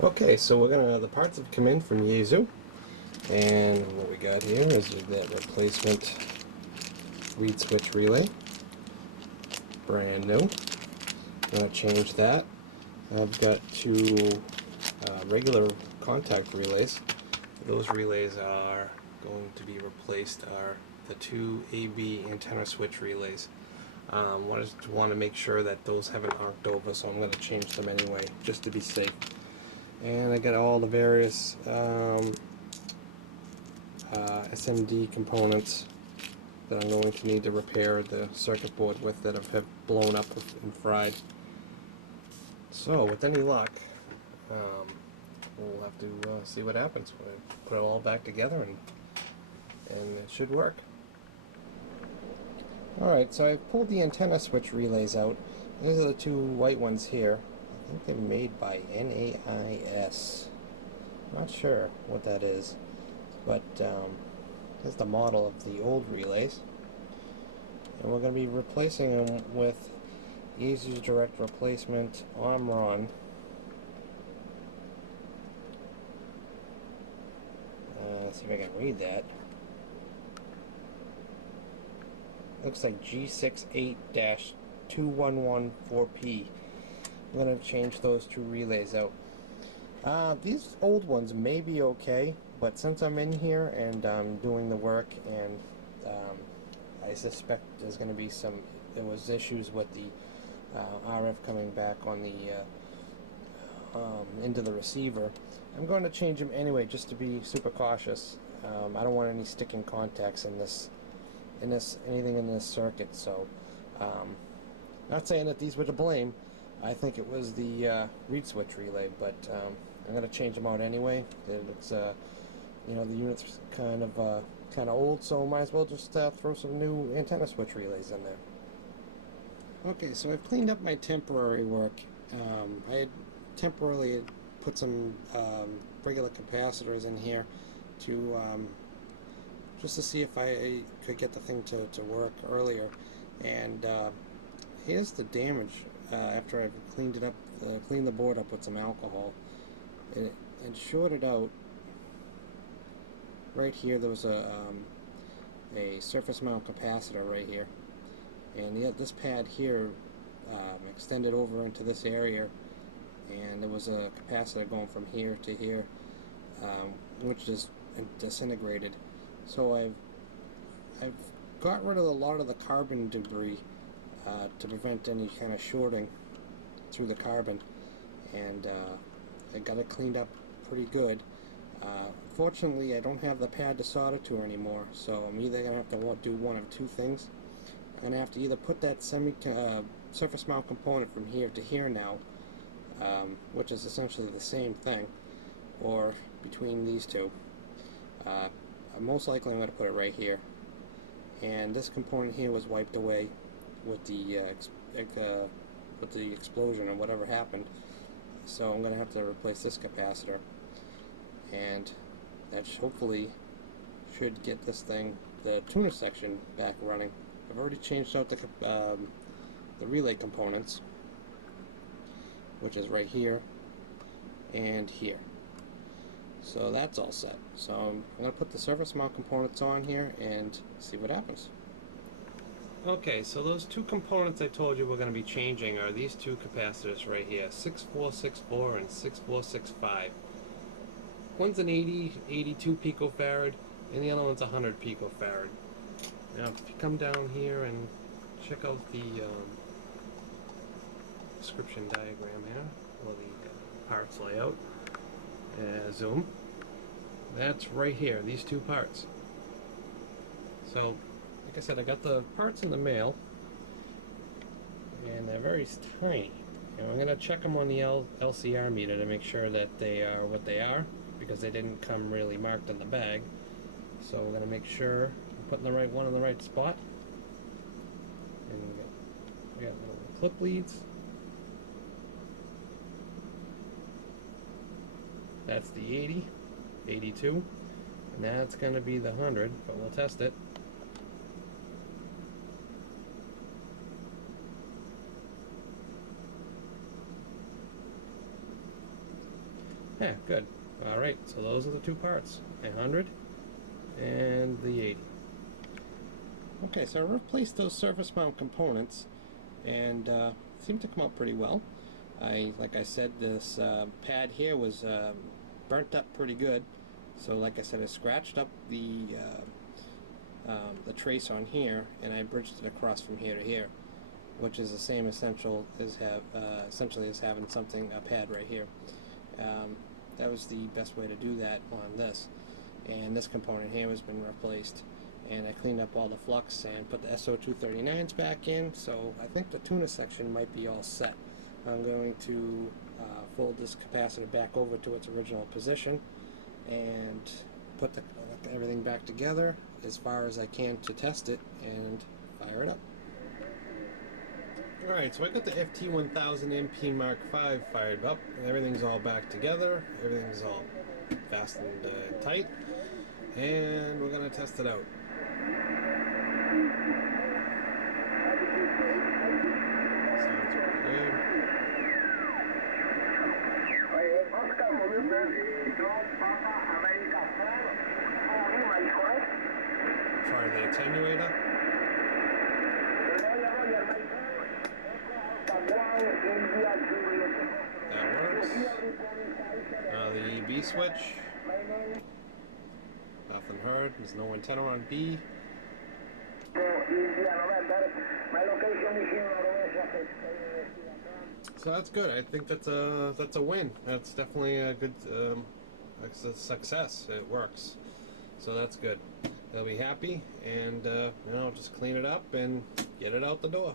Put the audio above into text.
Okay, so the parts have come in from Yaesu, and what we got here is that replacement reed switch relay, brand new. I'm going to change that. I've got two regular contact relays. Those relays are going to be replaced are the two AB antenna switch relays. Want to make sure that those haven't arced over, so I'm going to change them anyway, just to be safe. And I got all the various SMD components that I'm going to need to repair the circuit board with that have blown up and fried. So with any luck, we'll have to see what happens when I put it all back together, and it should work. Alright, so I've pulled the antenna switch relays out. These are the two white ones here. I think they're made by NAIS. Not sure what that is, but here's the model of the old relays. And we're going to be replacing them with Yaesu's direct replacement Omron. Let's see if I can read that. Looks like G68-2114P. I'm going to change those two relays out. These old ones may be okay, but since I'm in here and I'm doing the work, and I suspect there's going to be there was issues with the RF coming back on the into the receiver. I'm going to change them anyway, just to be super cautious. I don't want any sticking contacts in anything in this circuit. So, not saying that these were to blame. I think it was the reed switch relay, but I'm going to change them out anyway. It's you know, the unit's kind of old, so might as well just throw some new antenna switch relays in there. Okay, so I've cleaned up my temporary work. I had temporarily put some regular capacitors in here to just to see if I could get the thing to work earlier. And here's the damage after I've cleaned it up, cleaned the board up with some alcohol. And shorted out right here. There was a surface mount capacitor right here, and this pad here extended over into this area, and there was a capacitor going from here to here, which is disintegrated. So I've got rid of a lot of the carbon debris to prevent any kind of shorting through the carbon, and I got it cleaned up pretty good. Fortunately, I don't have the pad to solder to anymore, so I'm either going to have to do one of two things. I'm going to have to either put that surface mount component from here to here now, which is essentially the same thing, or between these two. Most likely I'm going to put it right here. And this component here was wiped away with the explosion or whatever happened. So I'm going to have to replace this capacitor, and that hopefully should get this thing, the tuner section, back running. I've already changed out the relay components, which is right here and here. So that's all set. So I'm going to put the surface mount components on here and see what happens. Okay, so those two components I told you we're going to be changing are these two capacitors right here, 6464 and 6465. One's an 82 picofarad, and the other one's 100 picofarad. Now, if you come down here and check out the description diagram here, or the parts layout, zoom, that's right here, these two parts. So, like I said, I got the parts in the mail, and they're very tiny. And I'm going to check them on the LCR meter to make sure that they are what they are, because they didn't come really marked in the bag. So we're going to make sure I'm putting the right one in the right spot. And we got little clip leads. That's the 80, 82, and that's going to be the 100, but we'll test it. Yeah, good. Alright, so those are the two parts, the 100 and the 80. Okay, so I replaced those surface mount components and seemed to come out pretty well. Like I said, this pad here was burnt up pretty good. So like I said, I scratched up the trace on here, and I bridged it across from here to here, which is the same essentially as having a pad right here. That was the best way to do that on this. And this component here has been replaced. And I cleaned up all the flux and put the SO239s back in, so I think the tuner section might be all set. I'm going to fold this capacitor back over to its original position and put everything back together as far as I can to test it and fire it up. Alright, so I got the FT-1000MP Mark V fired up. Everything's all back together, everything's all fastened and tight, and we're going to test it out. Try the attenuator. That works. The B switch. Nothing heard. There's no antenna on B. So that's good. I think that's a win. That's definitely a good success. It works. So that's good. They'll be happy, and just clean it up and get it out the door.